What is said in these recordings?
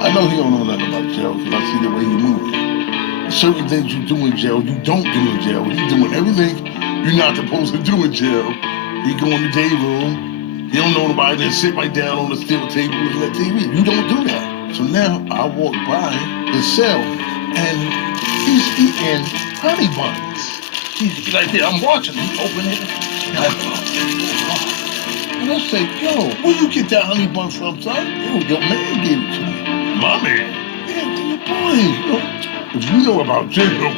I know he don't know nothing about jail because I see the way he moves. Certain things you do in jail, you don't do in jail. He's doing everything you're not supposed to do in jail. He go in the day room. He don't know nobody. Then sit right down on the steel table looking at TV. You don't do that. So now I walk by his cell and he's eating honey buns. He's like there. I'm watching him open it. And I say, yo, where you get that honey bun from, son? Yo, your man gave it to me. My man? Yeah, your boy. You know, if you know about jail,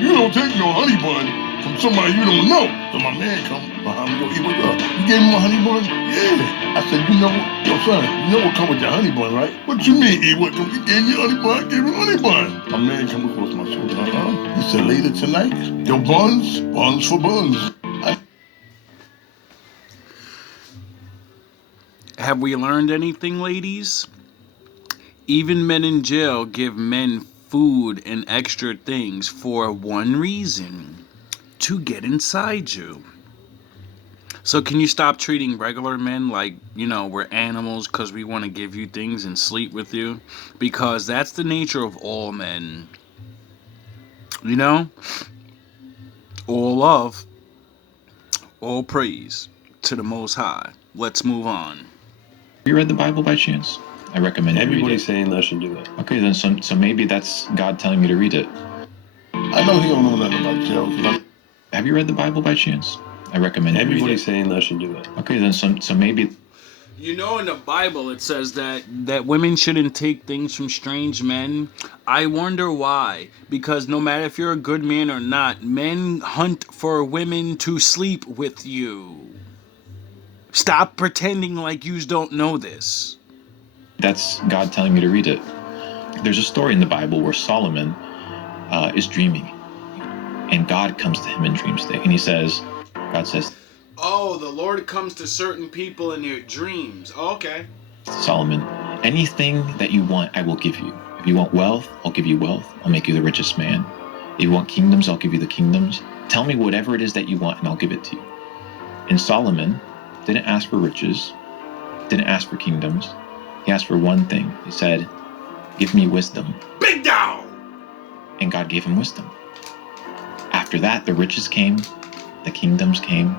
you don't take no honey bun from somebody you don't know. So my man come behind me, go, hey, what's up? You gave him a honey bun? Yeah. I said, you know what? Yo, son, you know what come with your honey bun, right? What you mean, he what? You gave me a honey bun? I gave him a honey bun. My man come across my shoulder. He said, later tonight, your buns for buns. Have we learned anything, ladies? Even men in jail give men food and extra things for one reason: to get inside you. So can you stop treating regular men like, we're animals because we want to give you things and sleep with you? Because that's the nature of all men. All love, all praise to the Most High. Let's move on. Have you read the Bible by chance? I recommend you read it. Everybody's saying I should do it. Okay, then so maybe that's God telling me to read it. I know he don't know nothing about jail. Have you read the Bible by chance? I recommend you read it. Everybody's saying I should do it. Okay, then so maybe... In the Bible it says that women shouldn't take things from strange men. I wonder why. Because no matter if you're a good man or not, men hunt for women to sleep with you. Stop pretending like you don't know this. That's God telling me to read it. There's a story in the Bible where Solomon is dreaming. And God comes to him in dream state. And God says, oh, the Lord comes to certain people in their dreams. Okay. Solomon, anything that you want, I will give you. If you want wealth, I'll give you wealth. I'll make you the richest man. If you want kingdoms, I'll give you the kingdoms. Tell me whatever it is that you want and I'll give it to you. And Solomon didn't ask for riches, didn't ask for kingdoms. He asked for one thing. He said, give me wisdom. Big down! And God gave him wisdom. After that, the riches came, the kingdoms came.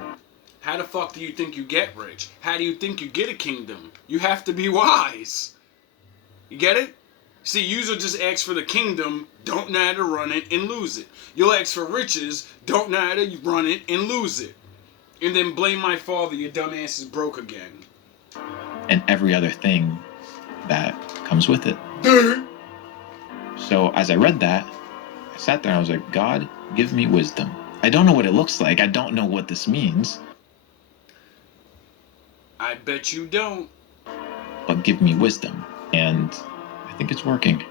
How the fuck do you think you get rich? How do you think you get a kingdom? You have to be wise. You get it? See, you'll just ask for the kingdom, don't know how to run it, and lose it. You'll ask for riches, don't know how to run it, and lose it. And then blame my father, your dumb ass is broke again. And every other thing that comes with it. So as I read that, I sat there and I was like, God, give me wisdom. I don't know what it looks like. I don't know what this means. I bet you don't. But give me wisdom. And I think it's working.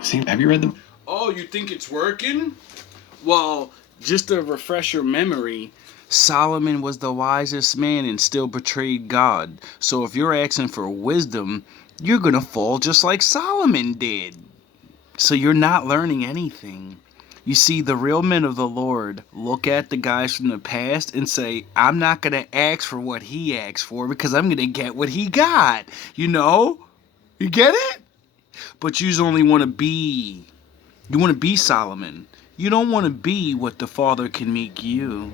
See, have you read the... Oh, you think it's working? Well, just to refresh your memory, Solomon was the wisest man and still betrayed God. So if you're asking for wisdom, you're going to fall just like Solomon did. So you're not learning anything. You see, the real men of the Lord look at the guys from the past and say, I'm not going to ask for what he asked for because I'm going to get what he got. You get it? But you only want to be, Solomon. You don't want to be what the Father can make you.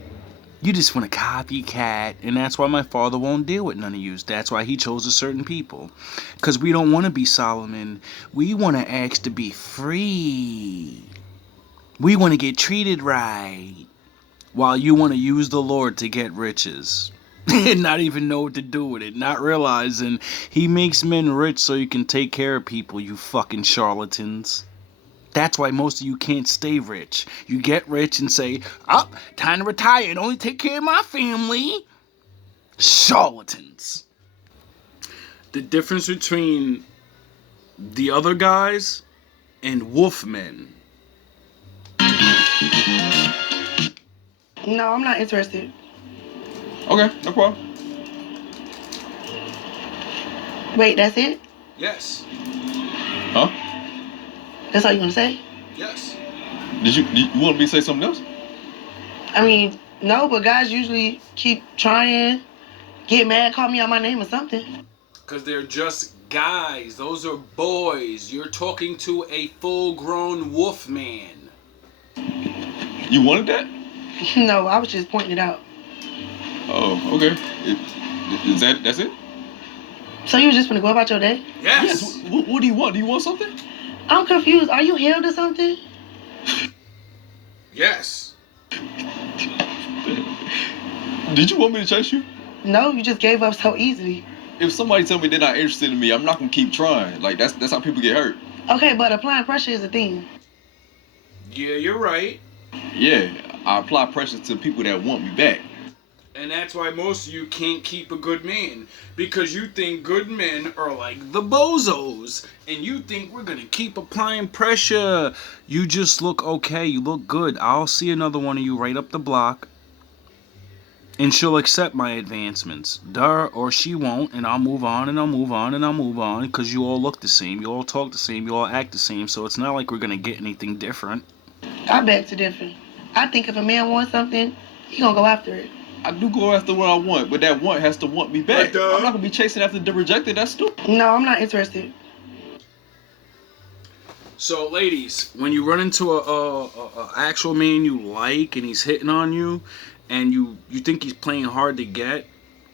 You just want to copycat, and that's why my father won't deal with none of you. That's why he chose a certain people. Because we don't want to be Solomon. We want to ask to be free. We want to get treated right. While you want to use the Lord to get riches. And not even know what to do with it. Not realizing he makes men rich so you can take care of people, you fucking charlatans. That's why most of you can't stay rich. You get rich and say, time to retire and only take care of my family. Charlatans. The difference between the other guys and wolfmen. No, I'm not interested. Okay, no problem. Wait, that's it? Yes. Huh? That's all you want to say? Yes. Did you want me to say something else? I mean, no, but guys usually keep trying, get mad, call me out my name or something. Because they're just Guys, those are boys. You're talking to a full-grown wolf man. You wanted that? No, I was just pointing it out. Oh, okay. That's it? So you was just gonna go about your day? Yes. What do you want? Do you want something? I'm confused. Are you healed or something? Yes. Did you want me to chase you? No, you just gave up so easily. If somebody tell me they're not interested in me, I'm not gonna keep trying. Like that's how people get hurt. Okay, but applying pressure is a thing. Yeah, you're right. Yeah, I apply pressure to people that want me back. And that's why most of you can't keep a good man. Because you think good men are like the bozos. And you think we're going to keep applying pressure. You just look okay. You look good. I'll see another one of you right up the block. And she'll accept my advancements. Duh, or she won't. And I'll move on and I'll move on and I'll move on. Because you all look the same. You all talk the same. You all act the same. So it's not like we're going to get anything different. I beg to differ. I think if a man wants something, he gonna go after it. I do go after what I want, but that want has to want me back. But, I'm not gonna be chasing after the rejected. That's stupid. No, I'm not interested. So, ladies, when you run into a actual man you like and he's hitting on you, and you think he's playing hard to get,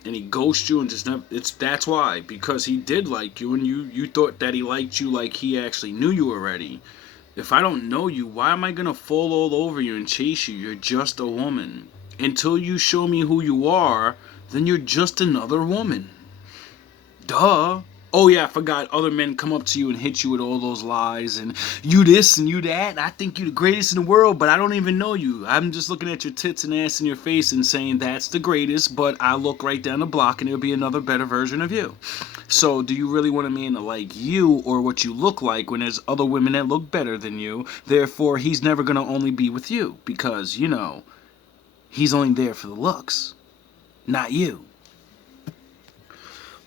and he ghosts you and just never, that's why, because he did like you and you thought that he liked you like he actually knew you already. If I don't know you, why am I gonna fall all over you and chase you? You're just a woman. Until you show me who you are, then you're just another woman. Duh. Oh yeah, I forgot. Other men come up to you and hit you with all those lies and you this and you that. And I think you're the greatest in the world, but I don't even know you. I'm just looking at your tits and ass in your face and saying that's the greatest, but I look right down the block and there'll be another better version of you. So do you really want a man to like you or what you look like when there's other women that look better than you? Therefore, he's never going to only be with you because, you know, he's only there for the looks, not you.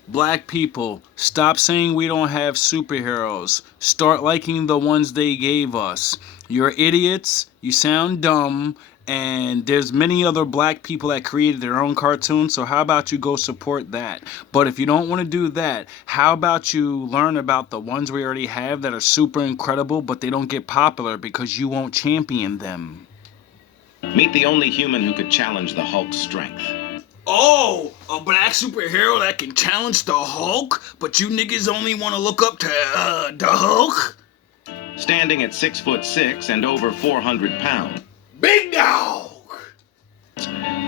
Black people, stop saying we don't have superheroes. Start liking the ones they gave us. You're idiots, you sound dumb, and there's many other black people that created their own cartoons, so how about you go support that? But if you don't want to do that, how about you learn about the ones we already have that are super incredible, but they don't get popular because you won't champion them? Meet the only human who could challenge the Hulk's strength. Oh, a black superhero that can challenge the Hulk? But you niggas only want to look up to, the Hulk? Standing at 6'6" and over 400 pounds, Big dog!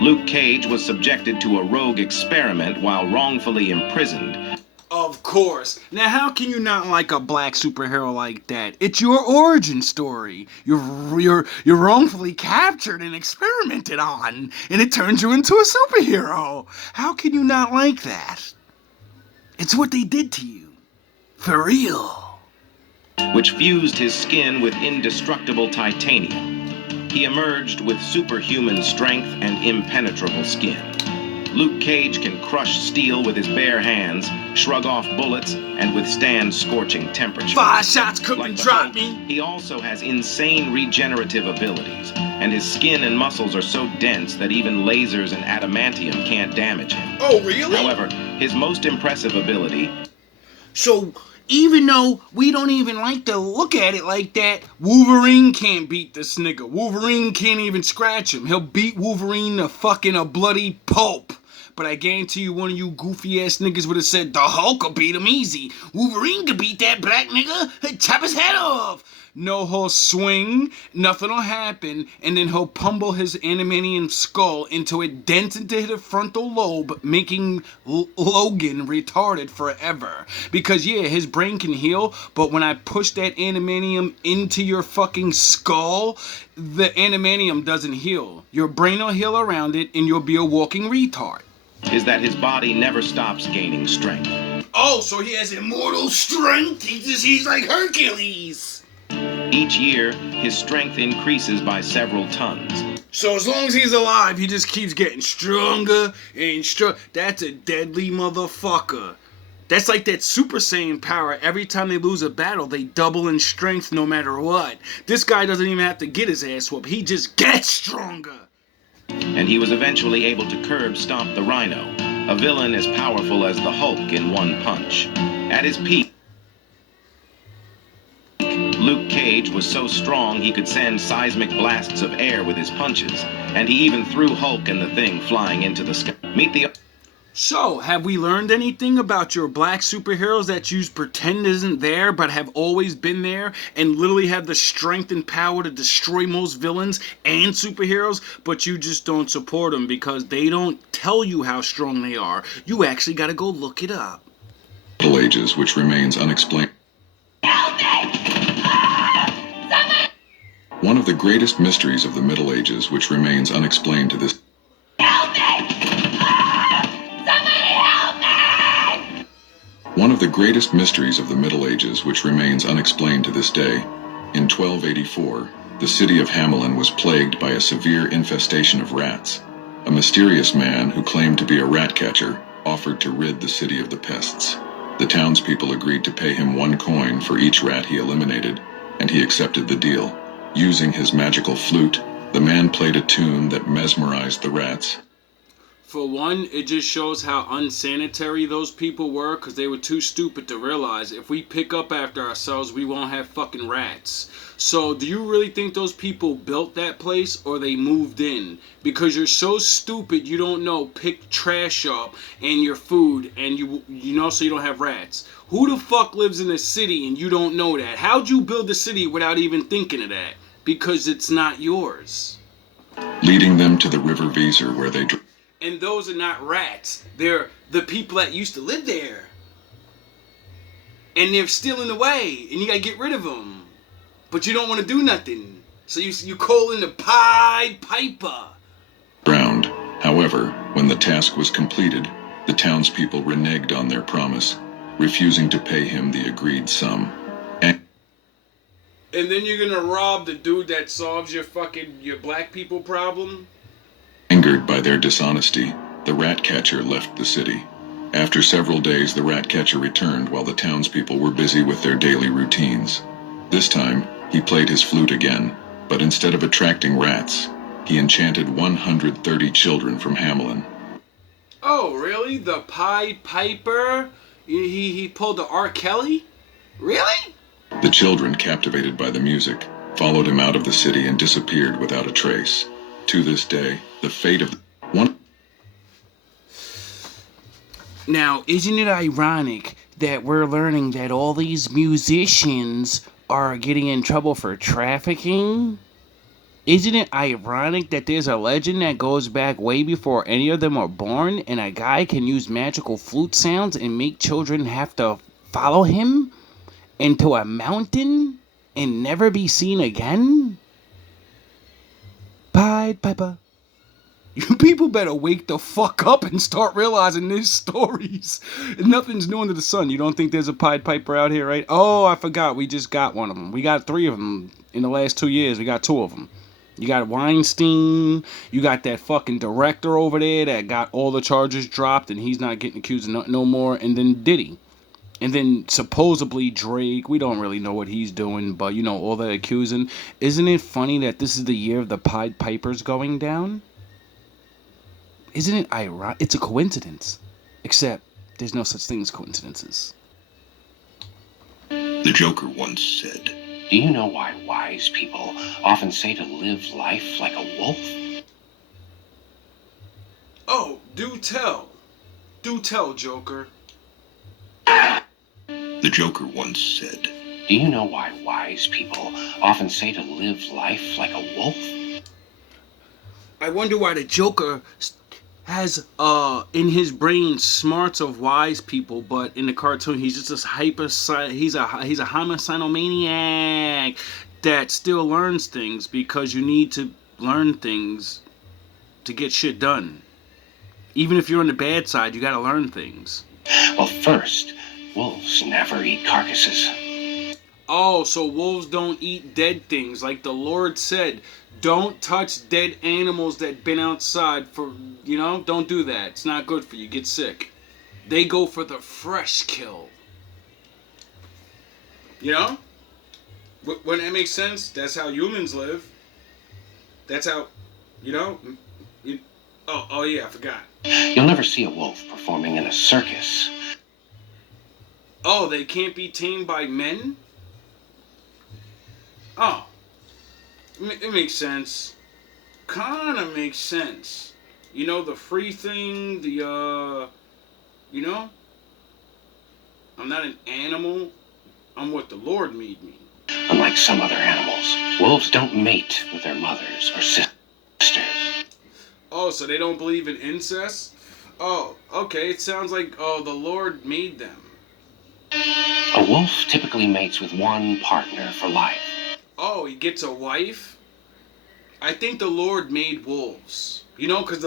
Luke Cage was subjected to a rogue experiment while wrongfully imprisoned. Of course. Now, how can you not like a black superhero like that? It's your origin story. You're wrongfully captured and experimented on, and it turns you into a superhero. How can you not like that? It's what they did to you. For real. Which fused his skin with indestructible titanium. He emerged with superhuman strength and impenetrable skin. Luke Cage can crush steel with his bare hands, shrug off bullets, and withstand scorching temperatures. 5 shots couldn't Like the drop Hulk, me. he also has insane regenerative abilities, and his skin and muscles are so dense that even lasers and adamantium can't damage him. Oh, really? However, his most impressive ability, So, even though we don't even like to look at it like that, Wolverine can't beat this nigga. Wolverine can't even scratch him. He'll beat Wolverine to fucking a bloody pulp. But I guarantee you one of you goofy ass niggas would have said, the Hulk will beat him easy. Wolverine could beat that black nigga. He'll chop his head off. No, he'll swing, nothing'll happen, and then he'll pummel his animanium skull into it, dent into the frontal lobe, making Logan retarded forever. Because yeah, his brain can heal, but when I push that animanium into your fucking skull, the animanium doesn't heal. Your brain will heal around it, and you'll be a walking retard. is that his body never stops gaining strength. Oh, so he has immortal strength? He's like Hercules. Each year, his strength increases by several tons. So as long as he's alive, he just keeps getting stronger and stronger. That's a deadly motherfucker. That's like that Super Saiyan power. Every time they lose a battle, they double in strength no matter what. This guy doesn't even have to get his ass whooped. He just gets stronger. And he was eventually able to curb Stomp the Rhino, a villain as powerful as the Hulk in one punch. At his peak, Luke Cage was so strong he could send seismic blasts of air with his punches, and he even threw Hulk and the Thing flying into the sky. Meet the... So, have we learned anything about your black superheroes that you pretend isn't there but have always been there and literally have the strength and power to destroy most villains and superheroes, but you just don't support them because they don't tell you how strong they are? You actually gotta go look it up. Middle Ages, which remains unexplained. One of the greatest mysteries of the Middle Ages, which remains unexplained to this. One of the greatest mysteries of the Middle Ages, which remains unexplained to this day. In 1284, the city of Hamelin was plagued by a severe infestation of rats. A mysterious man who claimed to be a rat catcher offered to rid the city of the pests. The townspeople agreed to pay him 1 coin for each rat he eliminated, and he accepted the deal. Using his magical flute, the man played a tune that mesmerized the rats. For one, it just shows how unsanitary those people were because they were too stupid to realize if we pick up after ourselves, we won't have fucking rats. So, do you really think those people built that place or they moved in? Because you're so stupid you don't know pick trash up and your food and you know so you don't have rats. Who the fuck lives in a city and you don't know that? How'd you build a city without even thinking of that? Because it's not yours. Leading them to the River Weser where they... And those are not rats. They're the people that used to live there. And they're still in the way. And you gotta get rid of them. But you don't want to do nothing. So you call in the Pied Piper. Drowned. However, when the task was completed, the townspeople reneged on their promise, refusing to pay him the agreed sum. And then you're gonna rob the dude that solves your black people problem? Angered by their dishonesty, the rat catcher left the city. After several days, the rat catcher returned while the townspeople were busy with their daily routines. This time, he played his flute again, but instead of attracting rats, he enchanted 130 children from Hamelin. Oh, really? The Pied Piper? He pulled the R. Kelly? Really? The children, captivated by the music, followed him out of the city and disappeared without a trace. To this day, the fate of one... Now, isn't it ironic that we're learning that all these musicians are getting in trouble for trafficking? Isn't it ironic that there's a legend that goes back way before any of them are born, and a guy can use magical flute sounds and make children have to follow him into a mountain and never be seen again? Pied Piper. You people better wake the fuck up and start realizing there's stories. Nothing's new under the sun. You don't think there's a Pied Piper out here, right? Oh, I forgot. We just got one of them. We got 3 of them in the last 2 years. We got 2 of them. You got Weinstein. You got that fucking director over there that got all the charges dropped and he's not getting accused of no more. And then Diddy. And then supposedly Drake, we don't really know what he's doing, but you know, all the accusing. Isn't it funny that this is the year of the Pied Pipers going down? Isn't it ironic? It's a coincidence. Except, there's no such thing as coincidences. The Joker once said, Do you know why wise people often say to live life like a wolf? Oh, do tell. Do tell, Joker. The Joker once said, Do you know why wise people often say to live life like a wolf? I wonder why the Joker has in his brain smarts of wise people, but in the cartoon he's just this he's a homicidal maniac that still learns things because you need to learn things to get shit done. Even if you're on the bad side, you gotta learn things. Well, first, wolves never eat carcasses. Oh, so wolves don't eat dead things. Like the Lord said, don't touch dead animals that been outside for, don't do that. It's not good for you. Get sick. They go for the fresh kill. You know? Wouldn't that make sense? That's how humans live. That's how, Oh yeah, I forgot. You'll never see a wolf performing in a circus. Oh, they can't be tamed by men? Oh, it makes sense. Kinda makes sense. You know, the free thing, you know, I'm not an animal. I'm what the Lord made me. Unlike some other animals, wolves don't mate with their mothers or sisters. Oh, so they don't believe in incest? Oh, okay. It sounds like, oh, the Lord made them. A wolf typically mates with one partner for life. Oh, he gets a wife? I think the Lord made wolves. You know, because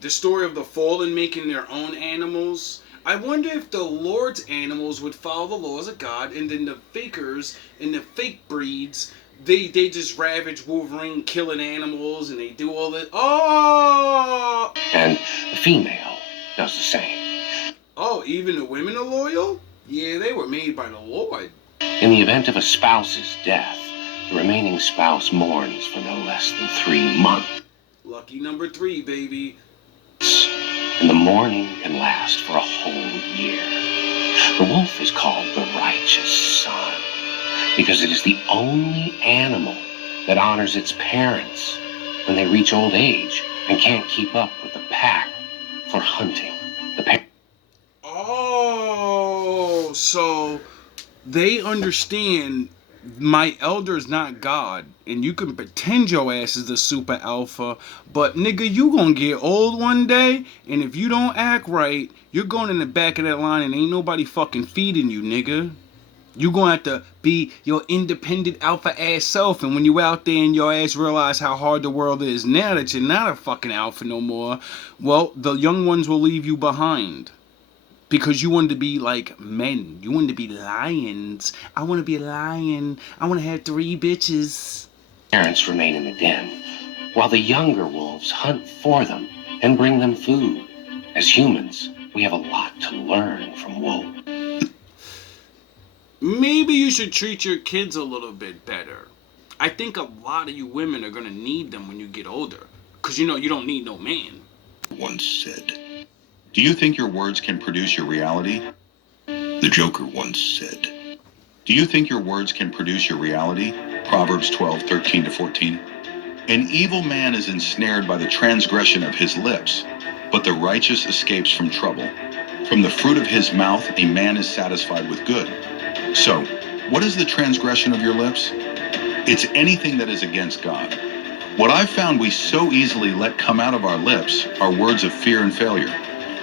the story of the fallen making their own animals. I wonder if the Lord's animals would follow the laws of God, and then the fakers and the fake breeds, they just ravage Wolverine, killing animals, and they do all that. Oh! And the female does the same. Oh, even the women are loyal? Yeah, they were made by the Lord. In the event of a spouse's death, the remaining spouse mourns for no less than 3 months. Lucky number 3, baby. And the mourning can last for a whole year. The wolf is called the righteous son because it is the only animal that honors its parents when they reach old age and can't keep up with the pack for hunting. Oh, so they understand my elder's not God, and you can pretend your ass is the super alpha, but nigga, you gonna get old one day, and if you don't act right, you're going in the back of that line and ain't nobody fucking feeding you, nigga. You gonna have to be your independent alpha ass self, and when you out there and your ass realize how hard the world is now that you're not a fucking alpha no more, well, the young ones will leave you behind. Because you wanted to be like men. You wanted to be lions. I want to be a lion. I want to have 3 bitches. Parents remain in the den, while the younger wolves hunt for them and bring them food. As humans, we have a lot to learn from wolves. Maybe you should treat your kids a little bit better. I think a lot of you women are going to need them when you get older. Because you know you don't need no man. Once said. Do you think your words can produce your reality? The Joker once said. Do you think your words can produce your reality? Proverbs 12:13-14. An evil man is ensnared by the transgression of his lips, but the righteous escapes from trouble. From the fruit of his mouth, a man is satisfied with good. So, what is the transgression of your lips? It's anything that is against God. What I've found we so easily let come out of our lips are words of fear and failure.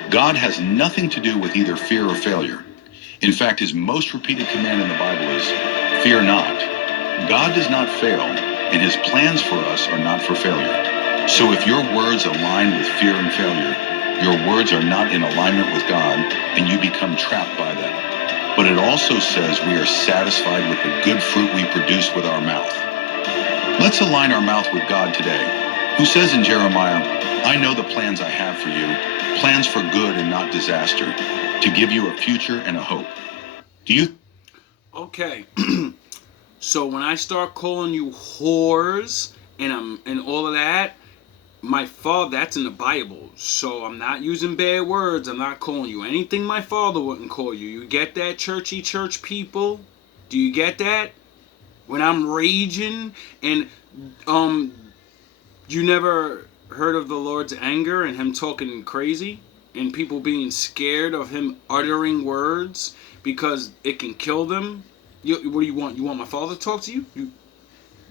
God has nothing to do with either fear or failure. In fact, his most repeated command in the Bible is, fear not. God does not fail, and his plans for us are not for failure. So if your words align with fear and failure, your words are not in alignment with God, and you become trapped by them. But it also says we are satisfied with the good fruit we produce with our mouth. Let's align our mouth with God today, who says in Jeremiah, I know the plans I have for you, plans for good and not disaster, to give you a future and a hope. Do you? Okay. So when I start calling you whores and all of that, my father, that's in the Bible. So I'm not using bad words. I'm not calling you anything my father wouldn't call you. You get that, churchy church people? Do you get that? When I'm raging and you never heard of the Lord's anger and him talking crazy and people being scared of him uttering words because it can kill them? What do you want? You want my father to talk to you?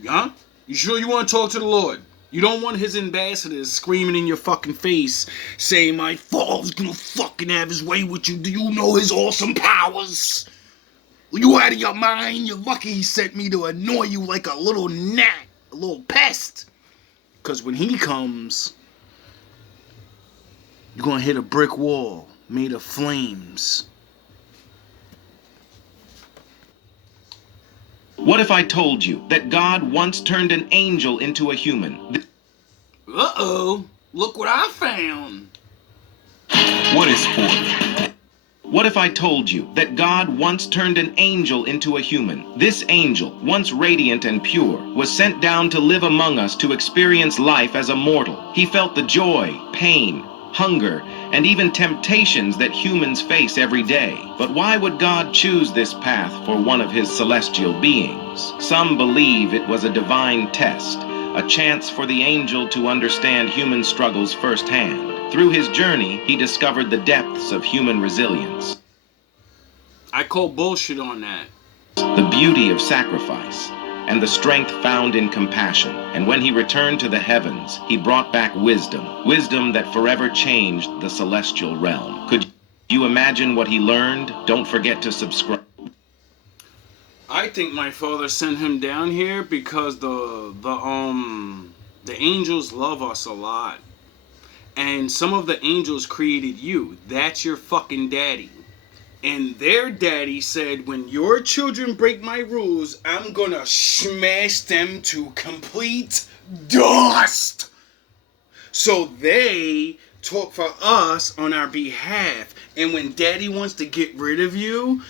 Huh? You sure you want to talk to the Lord? You don't want his ambassadors screaming in your fucking face saying my father's gonna fucking have his way with you. Do you know his awesome powers? Are you out of your mind? You're lucky he sent me to annoy you like a little gnat, a little pest. Because when he comes, you're gonna hit a brick wall made of flames. What if I told you that God once turned an angel into a human? Uh-oh, look what I found. What is sport? What if I told you that God once turned an angel into a human? This angel, once radiant and pure, was sent down to live among us to experience life as a mortal. He felt the joy, pain, hunger, and even temptations that humans face every day. But why would God choose this path for one of his celestial beings? Some believe it was a divine test, a chance for the angel to understand human struggles firsthand. Through his journey, he discovered the depths of human resilience, I call bullshit on that. the beauty of sacrifice, and the strength found in compassion. And when he returned to the heavens, he brought back wisdom, wisdom that forever changed the celestial realm. Could you imagine what he learned? Don't forget to subscribe. I think my father sent him down here because the angels love us a lot. And some of the angels created you. That's your fucking daddy. And their daddy said, when your children break my rules, I'm gonna smash them to complete dust. So they talk for us on our behalf. And when daddy wants to get rid of you,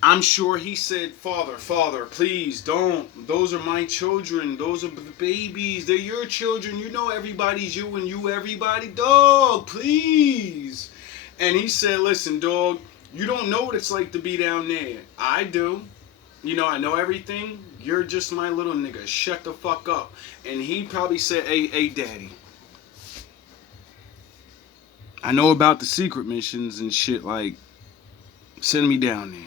I'm sure he said, Father, please don't. Those are my children. Those are the babies. They're your children. You know everybody's you and you everybody. Dog, please. And he said, listen, dog, you don't know what it's like to be down there. I do. You know, I know everything. You're just my little nigga. Shut the fuck up. And he probably said, hey, daddy, I know about the secret missions and shit. Like, send me down there.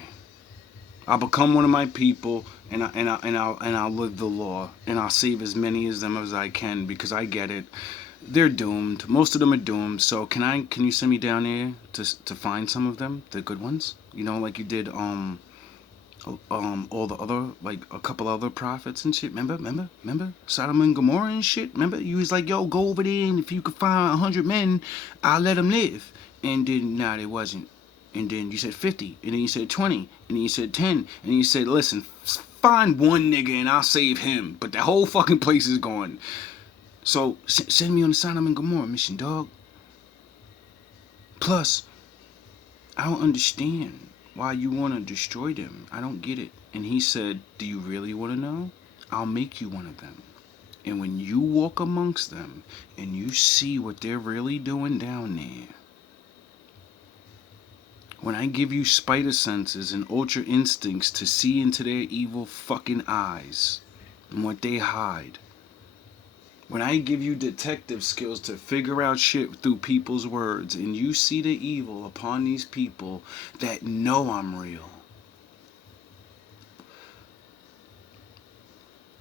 I'll become one of my people, and I'll live the law, and I'll save as many of them as I can, because I get it. They're doomed. Most of them are doomed. So can you send me down there to find some of them, the good ones? You know, like you did all the other, like a couple other prophets and shit. Remember Sodom and Gomorrah and shit. Remember, you was like, yo, go over there, and if you could find 100 men, I'll let them live. And then they wasn't. And then you said 50, and then you said 20, and then you said 10, and then you said, listen, find one nigga and I'll save him. But the whole fucking place is gone. So send me on the Sodom and Gomorrah mission, dog. Plus, I don't understand why you want to destroy them. I don't get it. And he said, do you really want to know? I'll make you one of them. And when you walk amongst them and you see what they're really doing down there, when I give you spider senses and ultra instincts to see into their evil fucking eyes and what they hide, when I give you detective skills to figure out shit through people's words, and you see the evil upon these people that know I'm real,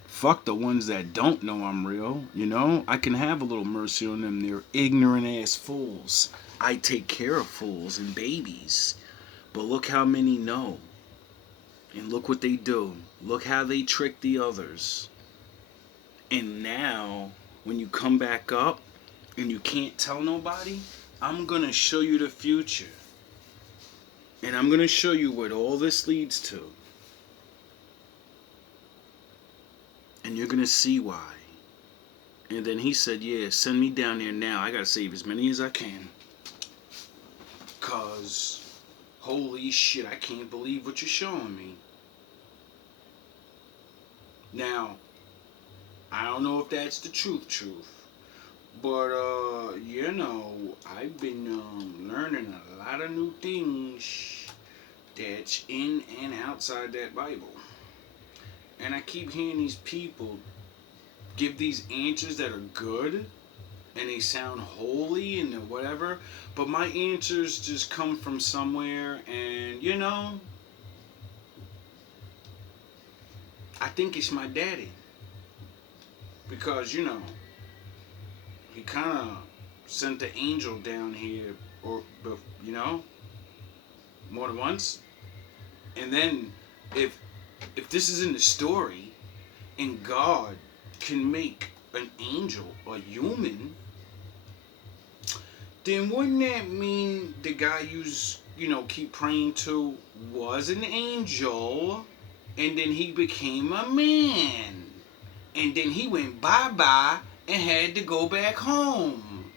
fuck the ones that don't know I'm real, you know? I can have a little mercy on them. They're ignorant ass fools. I take care of fools and babies. But look how many know. And look what they do. Look how they trick the others. And now, when you come back up and you can't tell nobody, I'm going to show you the future. And I'm going to show you what all this leads to. And you're going to see why. And then he said, yeah, send me down there now. I got to save as many as I can. Because, holy shit, I can't believe what you're showing me. Now, I don't know if that's the truth. But, you know, I've been learning a lot of new things that's in and outside that Bible. And I keep hearing these people give these answers that are good, and they sound holy and whatever, but my answers just come from somewhere, and, you know, I think it's my daddy. Because, you know, he kind of sent the angel down here, or, you know, more than once. And then, if this is in the story, and God can make an angel a human, then wouldn't that mean the guy you keep praying to was an angel, and then he became a man, and then he went bye-bye and had to go back home,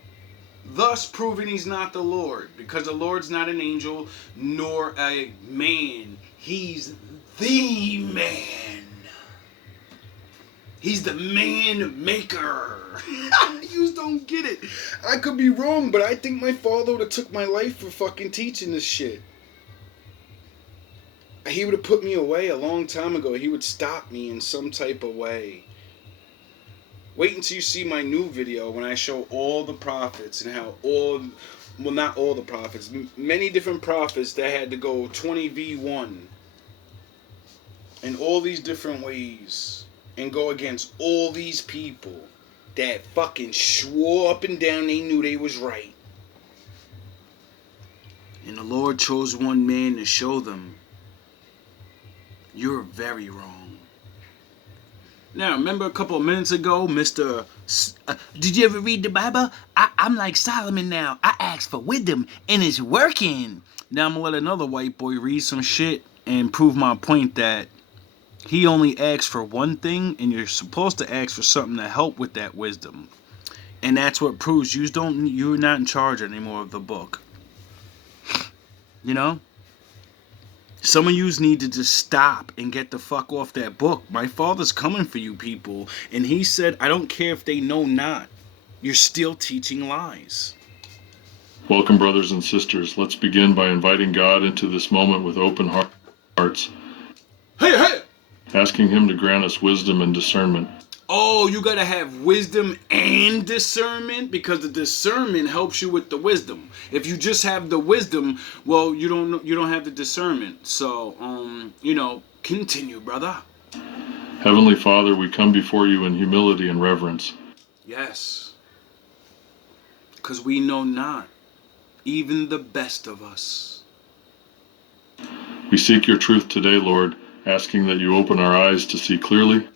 thus proving he's not the Lord, because the Lord's not an angel nor a man. He's the man. He's the man maker. You don't get it. I could be wrong, but I think my father would have took my life for fucking teaching this shit. He would have put me away a long time ago. He would stop me in some type of way. Wait until you see my new video when I show all the prophets and how well, not all the prophets, many different prophets that had to go 20v1 in all these different ways and go against all these people that fucking swore up and down they knew they was right. And the Lord chose one man to show them, you're very wrong. Now, remember a couple of minutes ago, did you ever read the Bible? I'm like Solomon now. I asked for wisdom, and it's working. Now I'm going to let another white boy read some shit and prove my point that he only asked for one thing, and you're supposed to ask for something to help with that wisdom. And that's what proves you're not in charge anymore of the book. You know? Some of yous need to just stop and get the fuck off that book. My father's coming for you people. And he said, I don't care if they know not. You're still teaching lies. Welcome, brothers and sisters. Let's begin by inviting God into this moment with open hearts. Hey! Asking him to grant us wisdom and discernment. Oh, you gotta have wisdom and discernment, because the discernment helps you with the wisdom. If you just have the wisdom, well, you don't have the discernment. So, continue, brother. Heavenly Father, we come before you in humility and reverence. Yes. Because we know not, even the best of us. We seek your truth today, Lord, asking that you open our eyes to see clearly.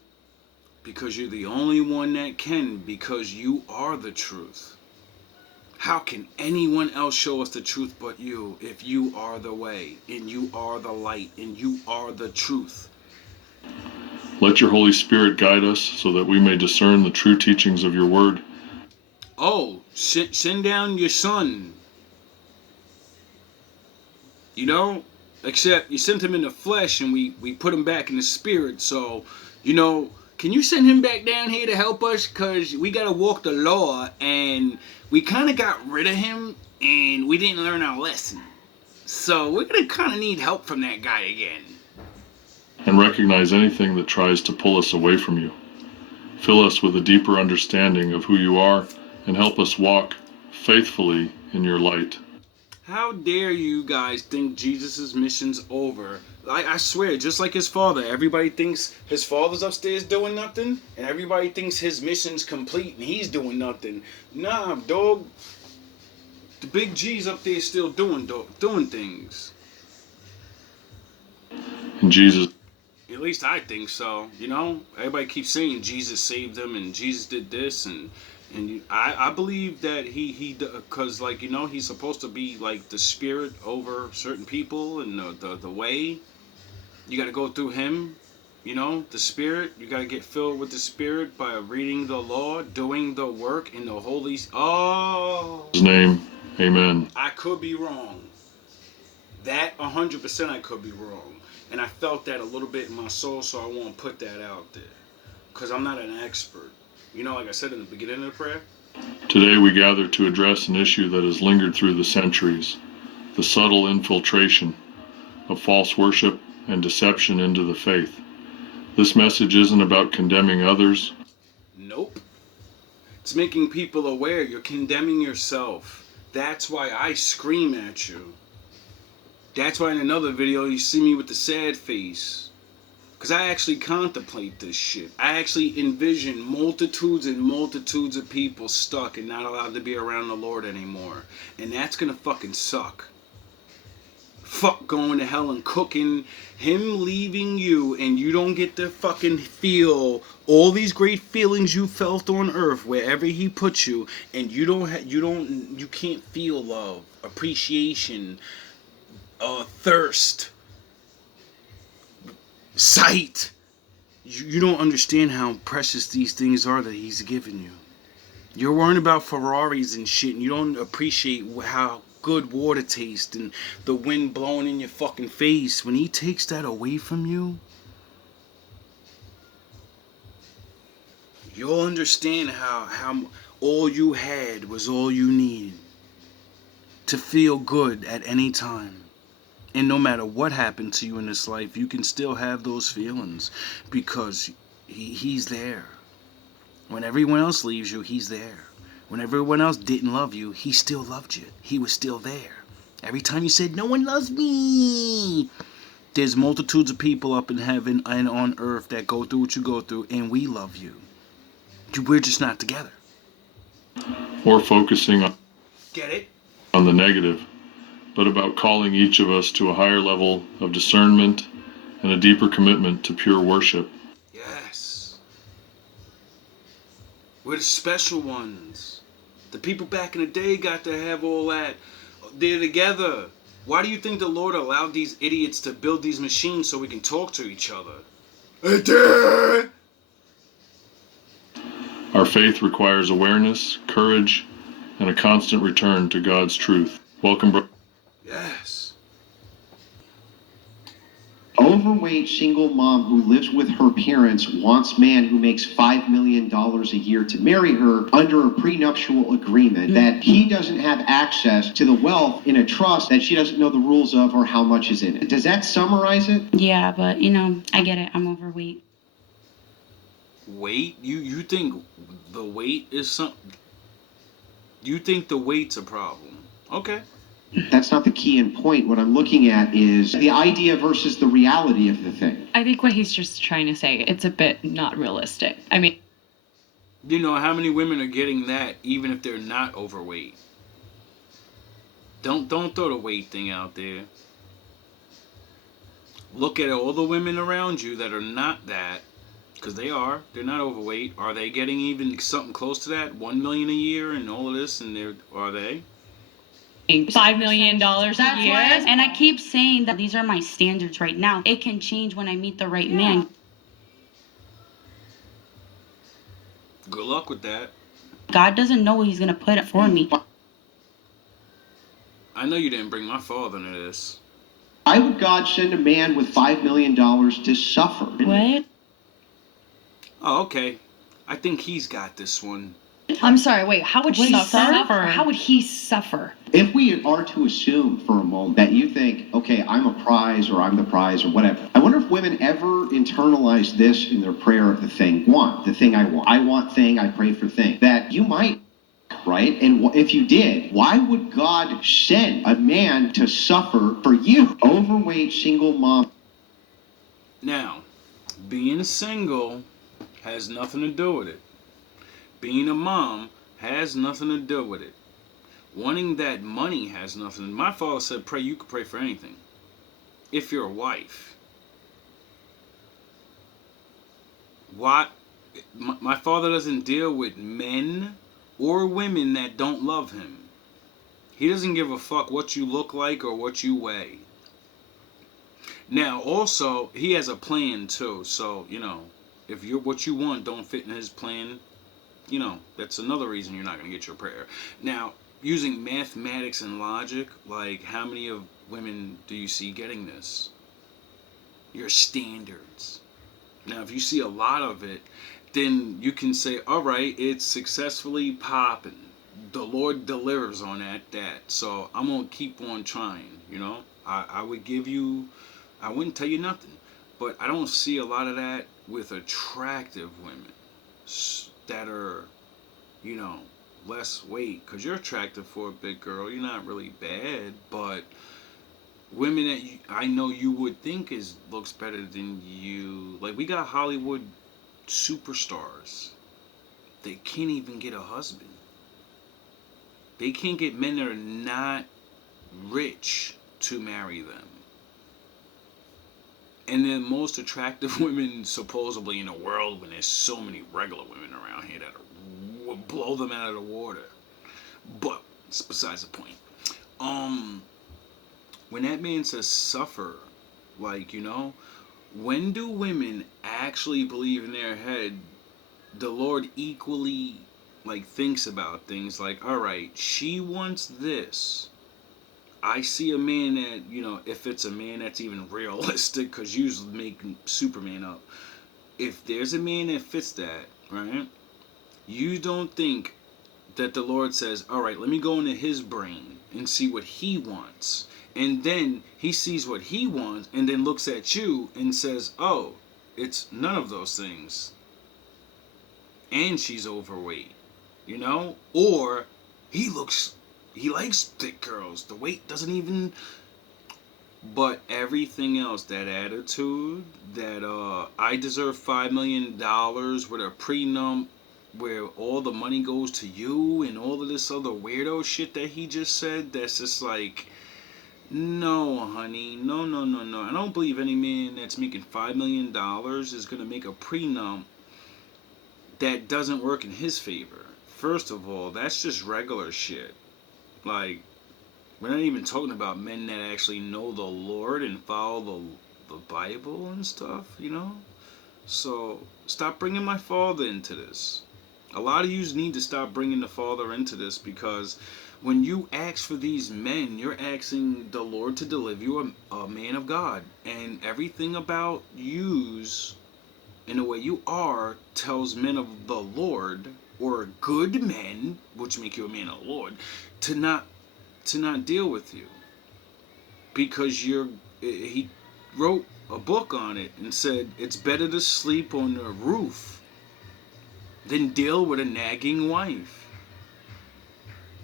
Because you're the only one that can, because you are the truth. How can anyone else show us the truth but you, if you are the way, and you are the light, and you are the truth? Let your Holy Spirit guide us so that we may discern the true teachings of your word. Oh, send down your son. Except you sent him in the flesh and we put him back in the spirit. So, can you send him back down here to help us? Because we got to walk the law, and we kind of got rid of him, and we didn't learn our lesson. So we're going to kind of need help from that guy again. And recognize anything that tries to pull us away from you. Fill us with a deeper understanding of who you are, and help us walk faithfully in your light. How dare you guys think Jesus' mission's over? I swear, just like his father, everybody thinks his father's upstairs doing nothing, and everybody thinks his mission's complete and he's doing nothing. Nah, dog. The big G's up there still doing things. And Jesus. At least I think so. Everybody keeps saying Jesus saved them and Jesus did this and I believe that he because he's supposed to be like the spirit over certain people and the way. You got to go through him, the spirit. You got to get filled with the spirit by reading the law, doing the work in the Holy. Oh. In his name, amen. I could be wrong. That 100% I could be wrong. And I felt that a little bit in my soul, so I won't put that out there. Because I'm not an expert. Like I said in the beginning of the prayer. Today we gather to address an issue that has lingered through the centuries. The subtle infiltration of false worship and deception into the faith. This message isn't about condemning others. Nope. It's making people aware you're condemning yourself. That's why I scream at you. That's why in another video you see me with the sad face. Because I actually contemplate this shit. I actually envision multitudes and multitudes of people stuck and not allowed to be around the Lord anymore. And that's gonna fucking suck. Fuck going to hell and cooking, him leaving you, and you don't get to fucking feel all these great feelings you felt on earth wherever he put you, and you can't feel love, appreciation, thirst, sight. You don't understand how precious these things are that he's given you. You're worrying about Ferraris and shit, and you don't appreciate how good water tastes and the wind blowing in your fucking face. When he takes that away from you, you'll understand how all you had was all you needed to feel good at any time. And no matter what happened to you in this life, you can still have those feelings because he's there. When everyone else leaves you, he's there. When everyone else didn't love you, he still loved you. He was still there. Every time you said, no one loves me, there's multitudes of people up in heaven and on earth that go through what you go through, and we love you. We're just not together. Or focusing on Get it? the negative, but about calling each of us to a higher level of discernment and a deeper commitment to pure worship. Yes. We're the special ones. The people back in the day got to have all that. They're together. Why do you think the Lord allowed these idiots to build these machines so we can talk to each other? Our faith requires awareness, courage, and a constant return to God's truth. Welcome, bro. Yes. Overweight single mom who lives with her parents wants man who makes $5 million a year to marry her under a prenuptial agreement that he doesn't have access to the wealth in a trust that she doesn't know the rules of or how much is in it. Does that summarize it? Yeah, but I get it. I'm overweight. Weight? You think the weight is something? You think the weight's a problem? Okay. That's not the key and point. What I'm looking at is the idea versus the reality of the thing. I think what he's just trying to say, it's a bit not realistic. I mean, You know how many women are getting that even if they're not overweight? Don't throw the weight thing out there. Look at all the women around you that are not that, because they're not overweight. Are they getting even something close to that? 1 million a year and all of this, and are they? $5 million a year. And I keep saying that these are my standards right now. It can change when I meet the right man. Good luck with that. God doesn't know what he's going to put for me. I know you didn't bring my father into this. Why would God send a man with $5 million to suffer? What? Oh, okay. I think he's got this one. I'm sorry, wait, how would he suffer? suffer? How would he suffer? If we are to assume for a moment that you think, okay, I'm a prize or I'm the prize or whatever, I wonder if women ever internalize this in their prayer of the thing I want. I want thing, I pray for thing. That you might, right? And if you did, why would God send a man to suffer for you? Overweight single mom. Now, being single has nothing to do with it. Being a mom has nothing to do with it. Wanting that money has nothing. My father said, pray, you can pray for anything. If you're a wife. Why? My father doesn't deal with men or women that don't love him. He doesn't give a fuck what you look like or what you weigh. Now, also, he has a plan too. So, if what you want don't fit in his plan, that's another reason you're not going to get your prayer. Now, using mathematics and logic, like how many of women do you see getting this? Your standards. Now, if you see a lot of it, then you can say, all right, it's successfully popping. The Lord delivers on that. So I'm going to keep on trying, I wouldn't tell you nothing. But I don't see a lot of that with attractive women that are, less weight. Because you're attractive for a big girl. You're not really bad. But women that I know you would think looks better than you. Like, we got Hollywood superstars. They can't even get a husband. They can't get men that are not rich to marry them. And the most attractive women supposedly in the world, when there's so many regular women around here that would blow them out of the water. But it's besides the point. When that man says suffer, when do women actually believe in their head the Lord equally thinks about things like, all right, she wants this. I see a man that, if it's a man that's even realistic, because usually make Superman up. If there's a man that fits that, right? You don't think that the Lord says, all right, let me go into his brain and see what he wants. And then he sees what he wants and then looks at you and says, oh, it's none of those things. And she's overweight, you know? Or he likes thick girls. The weight doesn't even... But everything else, that attitude, that I deserve $5 million with a prenup where all the money goes to you and all of this other weirdo shit that he just said, that's just like, no, honey, no. I don't believe any man that's making $5 million is going to make a prenup that doesn't work in his favor. First of all, that's just regular shit. Like, we're not even talking about men that actually know the Lord and follow the Bible and stuff, you know? So, stop bringing my father into this. A lot of you need to stop bringing the father into this, because when you ask for these men, you're asking the Lord to deliver you a man of God. And everything about yous and the way you are tells men of the Lord, or good men, which make you a man of the Lord, to not deal with you, because he wrote a book on it and said it's better to sleep on the roof than deal with a nagging wife,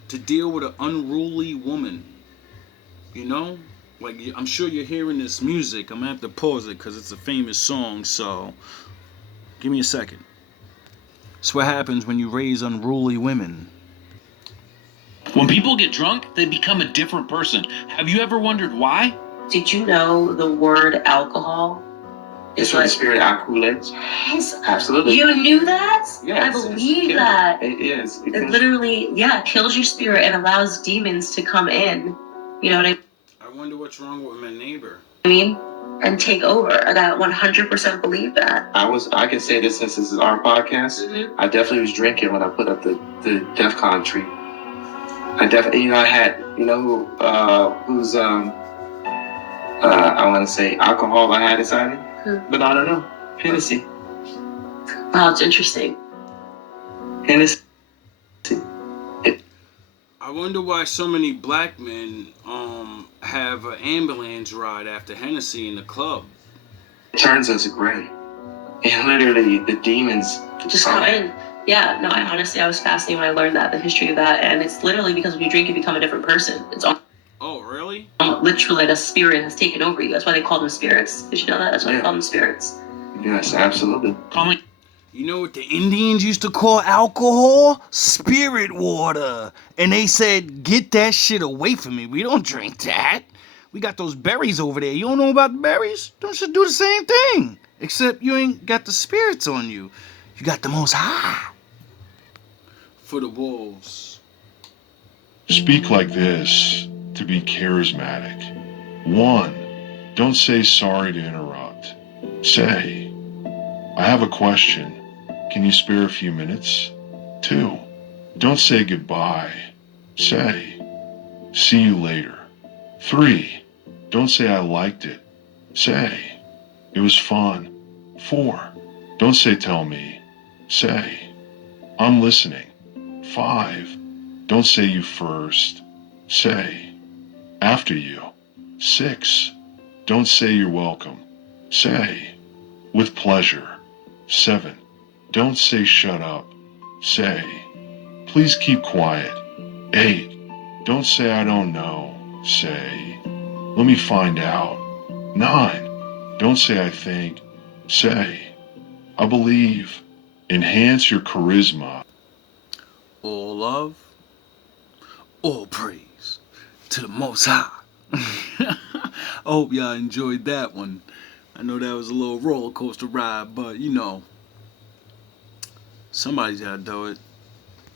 to deal with an unruly woman, you know? Like, I'm sure you're hearing this music. I'm gonna have to pause it because it's a famous song, so give me a second. It's what happens when you raise unruly women. When people get drunk, they become a different person. Have you ever wondered why? Did you know the word alcohol is what the spirit alcoholates? Yes. Absolutely. You knew that? Yes, I believe that. It is. It literally, kills your spirit and allows demons to come in. You know what I wonder what's wrong with my neighbor. I mean? And take over. And I 100% believe that. I can say this since this is our podcast. Mm-hmm. I definitely was drinking when I put up the DEF CON tree. I definitely, I had, who's I want to say alcohol I had inside it, but I don't know. Hennessy. Wow, it's interesting. Hennessy. I wonder why so many black men have an ambulance ride after Hennessy in the club. It turns us gray, and literally the demons just come in. Yeah, no, I was fascinated when I learned that, the history of that, and it's literally because when you drink, you become a different person. It's oh, really? Literally, a spirit has taken over you. That's why they call them spirits. Did you know that? That's why they call them spirits. Yes, absolutely. You know what the Indians used to call alcohol? Spirit water. And they said, get that shit away from me. We don't drink that. We got those berries over there. You don't know about the berries? Don't you do the same thing? Except you ain't got the spirits on you. You got the Most High. For the wolves. Speak like this to be charismatic. 1. Don't say sorry to interrupt. Say, I have a question. Can you spare a few minutes? 2. Don't say goodbye. Say, see you later. 3. Don't say I liked it. Say, it was fun. 4. Don't say tell me. Say, I'm listening. 5. Don't say you first. Say, after you. 6. Don't say you're welcome. Say, with pleasure. 7. Don't say shut up. Say, please keep quiet. 8. Don't say I don't know. Say, let me find out. 9. Don't say I think. Say, I believe. Enhance your charisma. All love, all praise to the Most High. I hope y'all enjoyed that one. I know that was a little roller coaster ride, but somebody's gotta do it.